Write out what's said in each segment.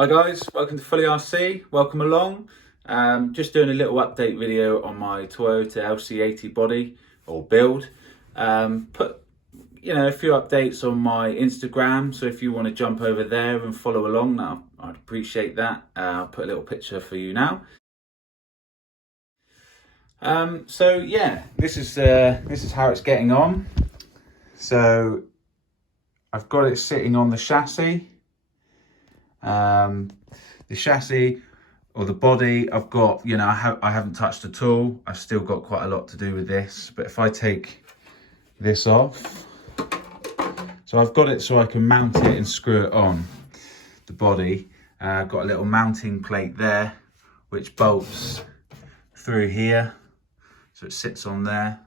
Hi guys, welcome to Fully RC, welcome along. Just doing a little update video on my Toyota Lc80 body or build. Put a few updates on my Instagram, so if you want to jump over there and follow along, now I'd appreciate that. I'll put a little picture for you now. So yeah, this is how it's getting on. So I've got it sitting on the chassis. The chassis or the body, I've got, I haven't touched at all. I've still got quite a lot to do with this, but if I take this off, so I've got it so I can mount it and screw it on the body. I've got a little mounting plate there which bolts through here, so it sits on there,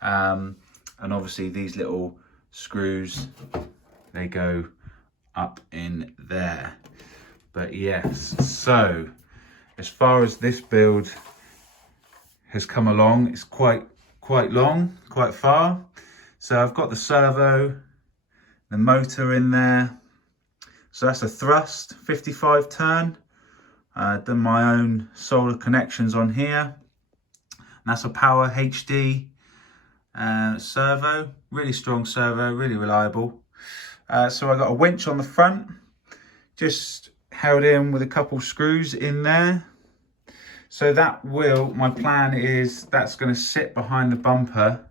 and obviously these little screws, they go up in there. But yes, so as far as this build has come along, it's quite long, quite far. So I've got the servo, the motor in there. So that's a thrust 55 turn. Done my own solder connections on here. And that's a power HD servo, really strong servo, really reliable. So I got a winch on the front, just held in with a couple screws in there. So my plan is that's going to sit behind the bumper,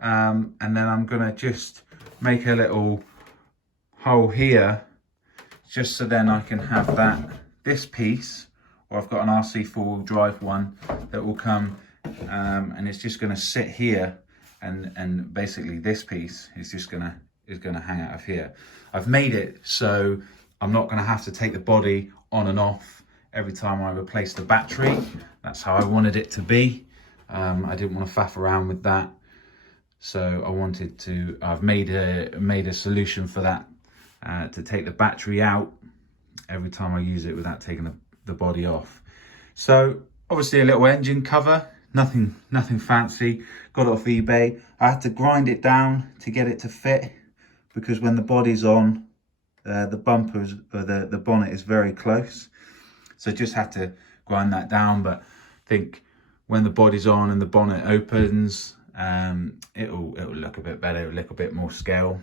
and then I'm going to just make a little hole here, just so then I can have this piece, or I've got an RC four-wheel drive one that will come, and it's just going to sit here, and basically this piece is just going to hang out of here. I've made it so I'm not going to have to take the body on and off every time I replace the battery. That's how I wanted it to be. I didn't want to faff around with that, so I've made a solution for that, to take the battery out every time I use it without taking the body off. So obviously a little engine cover, nothing fancy, got it off eBay. I had to grind it down to get it to fit, because when the body's on, the bumpers or the bonnet is very close, so just had to grind that down. But I think when the body's on and the bonnet opens, it'll look a bit better, a little bit more scale.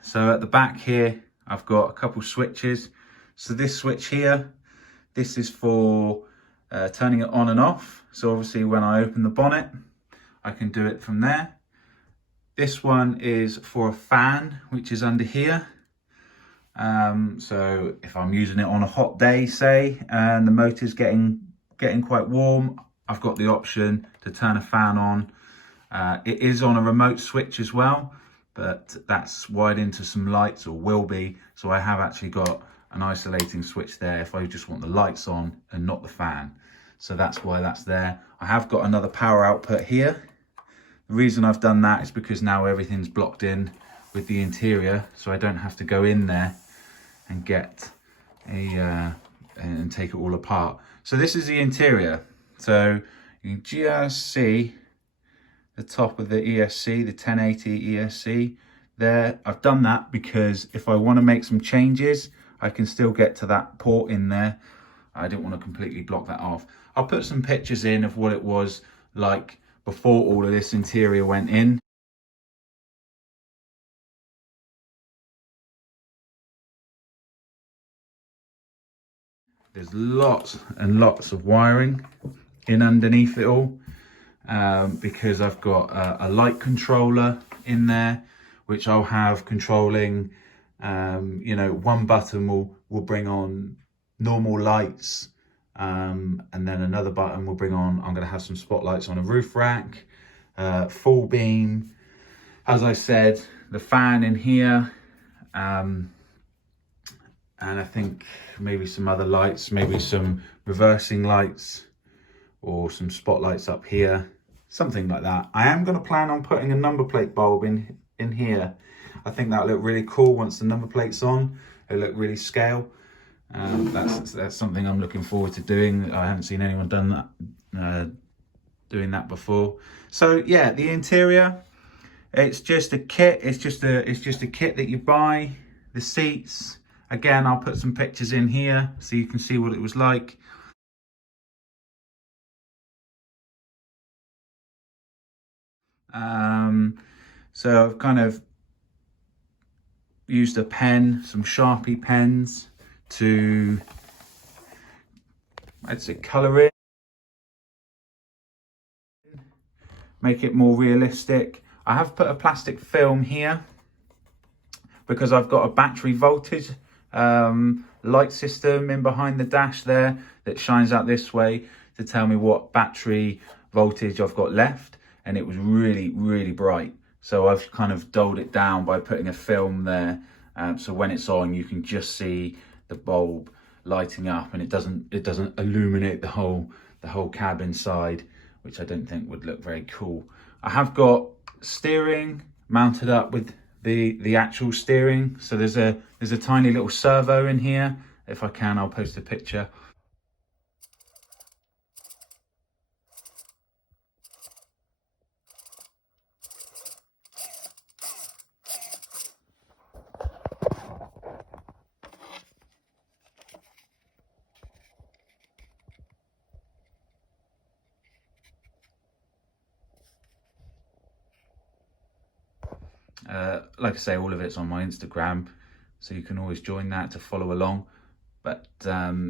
So at the back here, I've got a couple switches. So this switch here, this is for turning it on and off. So obviously when I open the bonnet, I can do it from there. This one is for a fan, which is under here. So if I'm using it on a hot day, say, and the motor's getting quite warm, I've got the option to turn a fan on. It is on a remote switch as well, but that's wired into some lights, or will be. So I have actually got an isolating switch there if I just want the lights on and not the fan. So that's why that's there. I have got another power output here. The reason I've done that is because now everything's blocked in with the interior, so I don't have to go in there and get and take it all apart. So this is the interior. So you can just see the top of the ESC, the 1080 ESC there. I've done that because if I want to make some changes, I can still get to that port in there. I didn't want to completely block that off. I'll put some pictures in of what it was like before all of this interior went in. There's lots and lots of wiring in underneath it all, because I've got a light controller in there, which I'll have controlling, one button will bring on normal lights, and then another button will bring on, I'm going to have some spotlights on a roof rack, full beam, as I said, the fan in here, and I think maybe some other lights, maybe some reversing lights or some spotlights up here, something like that. I am going to plan on putting a number plate bulb in here. I think that'll look really cool once the number plate's on. It'll look really scale. That's something I'm looking forward to doing. I haven't seen anyone doing that before. So yeah, the interior, it's just a kit. It's just a kit that you buy. The seats, Again, I'll put some pictures in here so you can see what it was like. So I've kind of used a pen, some Sharpie pens to, I'd say, colour it, make it more realistic. I have put a plastic film here because I've got a battery voltage light system in behind the dash there that shines out this way to tell me what battery voltage I've got left, and it was really, really bright. So I've kind of dulled it down by putting a film there, so when it's on you can just see the bulb lighting up, and it doesn't illuminate the whole cab inside, which I don't think would look very cool. I have got steering mounted up with the actual steering, so there's a tiny little servo in here. If I can, I'll post a picture. Like I say, all of it's on my Instagram, so you can always join that to follow along. But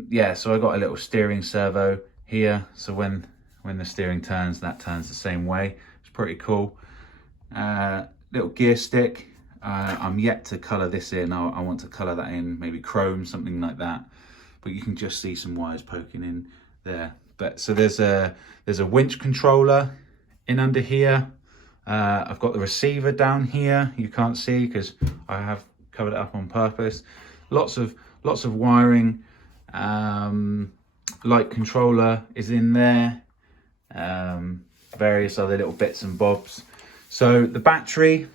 yeah, so I got a little steering servo here, so when the steering turns, that turns the same way. It's pretty cool. Little gear stick. I'm yet to colour this in. I want to colour that in, maybe chrome, something like that. But you can just see some wires poking in there. But so there's a winch controller in under here. I've got the receiver down here. You can't see because I have covered it up on purpose. Lots of wiring. Light controller is in there. Various other little bits and bobs. So the battery,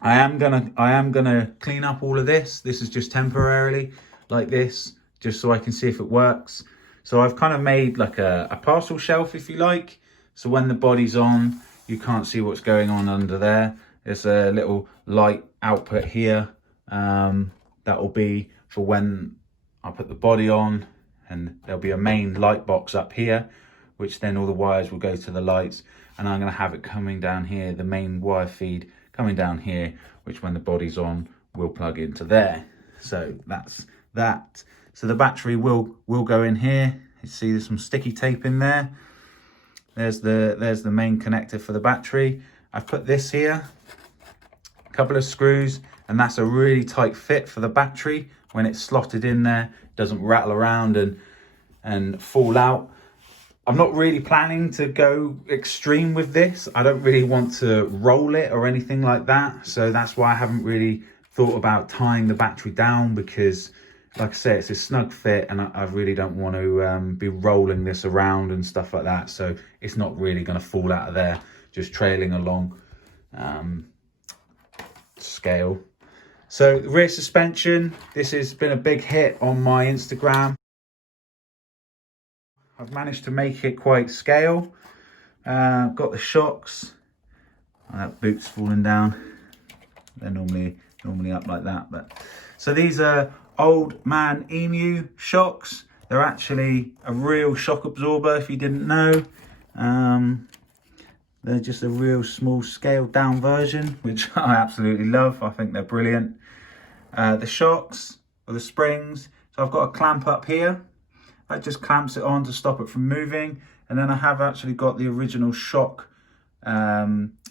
I am gonna clean up all of this. This is just temporarily like this, just so I can see if it works. So I've kind of made like a parcel shelf, if you like. So when the body's on, you can't see what's going on under there. There's a little light output here. That will be for when I put the body on, and there'll be a main light box up here, which then all the wires will go to the lights, and I'm going to have it coming down here, the main wire feed coming down here, which when the body's on will plug into there. So that's that. So the battery will go in here. You see there's some sticky tape in there. There's the main connector for the battery. I've put this here, a couple of screws, and that's a really tight fit for the battery. When it's slotted in there, it doesn't rattle around and fall out. I'm not really planning to go extreme with this. I don't really want to roll it or anything like that. So that's why I haven't really thought about tying the battery down, because like I say, it's a snug fit, and I really don't want to be rolling this around and stuff like that. So it's not really going to fall out of there, just trailing along scale. So the rear suspension, this has been a big hit on my Instagram. I've managed to make it quite scale. Got the shocks. That boot's falling down. They're normally up like that, but so these are Old Man Emu shocks. They're actually a real shock absorber, if you didn't know. They're just a real small scaled down version, which I absolutely love. I think they're brilliant. The shocks or the springs. So I've got a clamp up here. That just clamps it on to stop it from moving. And then I have actually got the original shock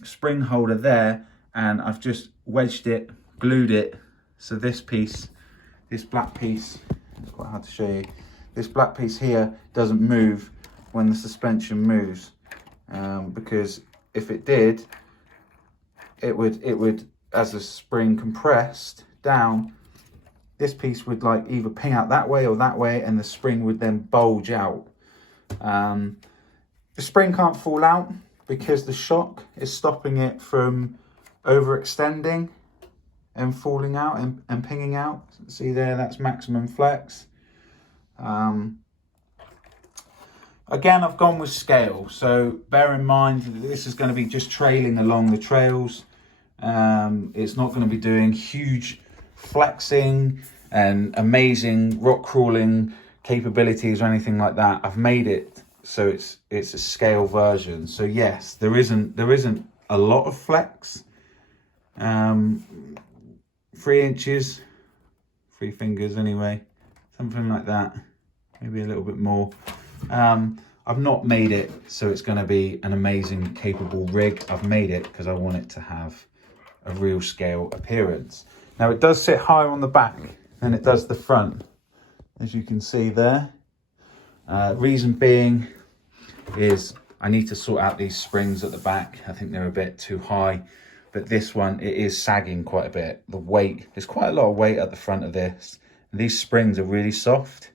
spring holder there, and I've just wedged it, glued it. So this piece, this black piece, it's quite hard to show you. This black piece here doesn't move when the suspension moves, because if it did, it would, as the spring compressed down, this piece would like either ping out that way or that way, and the spring would then bulge out. The spring can't fall out because the shock is stopping it from overextending and falling out and pinging out. See there, that's maximum flex. Again, I've gone with scale, so bear in mind that this is going to be just trailing along the trails. It's not going to be doing huge flexing and amazing rock crawling capabilities or anything like that. I've made it so it's a scale version. So yes, there isn't a lot of flex. 3 inches, 3 fingers anyway, something like that, maybe a little bit more. I've not made it so it's going to be an amazing capable rig. I've made it because I want it to have a real scale appearance. Now it does sit higher on the back than it does the front, as you can see there. Reason being is I need to sort out these springs at the back. I think they're a bit too high, but this one, it is sagging quite a bit. The weight, there's quite a lot of weight at the front of this. And these springs are really soft.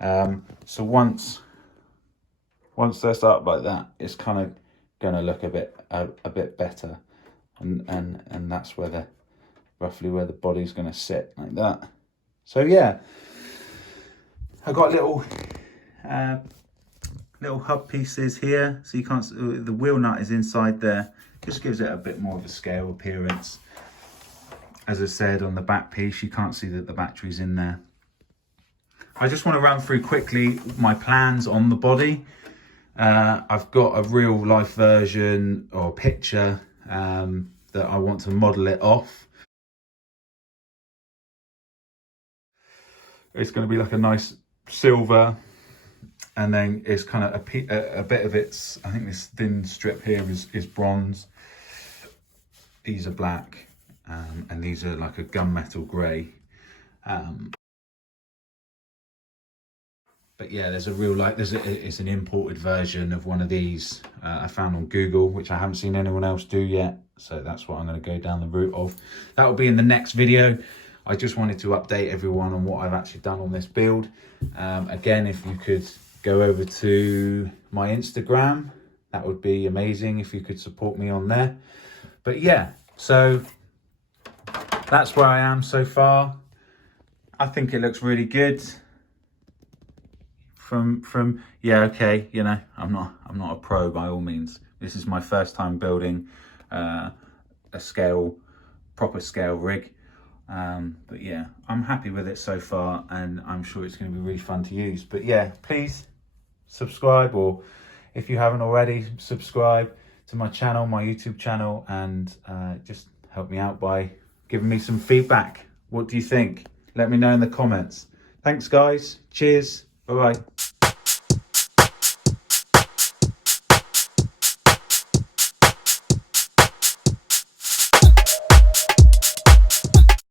So once they're up like that, it's kind of going to look a bit better, and that's where roughly where the body's going to sit, like that. So yeah, I've got little hub pieces here, so you can't. The wheel nut is inside there. Just gives it a bit more of a scale appearance. As I said, on the back piece, you can't see that the battery's in there. I just want to run through quickly my plans on the body. I've got a real life version or picture that I want to model it off. It's going to be like a nice silver, and then it's kind of a bit of its, I think this thin strip here is bronze. These are black, and these are like a gunmetal grey. But yeah, there's a real it's an imported version of one of these I found on Google, which I haven't seen anyone else do yet. So that's what I'm going to go down the route of. That will be in the next video. I just wanted to update everyone on what I've actually done on this build. Again, if you could go over to my Instagram, that would be amazing if you could support me on there. But yeah, so that's where I am so far. I think it looks really good. Yeah, okay, you know, I'm not a pro by all means. This is my first time building a proper scale rig. But yeah, I'm happy with it so far, and I'm sure it's going to be really fun to use. But yeah, please subscribe, or if you haven't already, subscribe to my channel, my YouTube channel, and just help me out by giving me some feedback. What do you think? Let me know in the comments. Thanks guys, cheers, bye bye.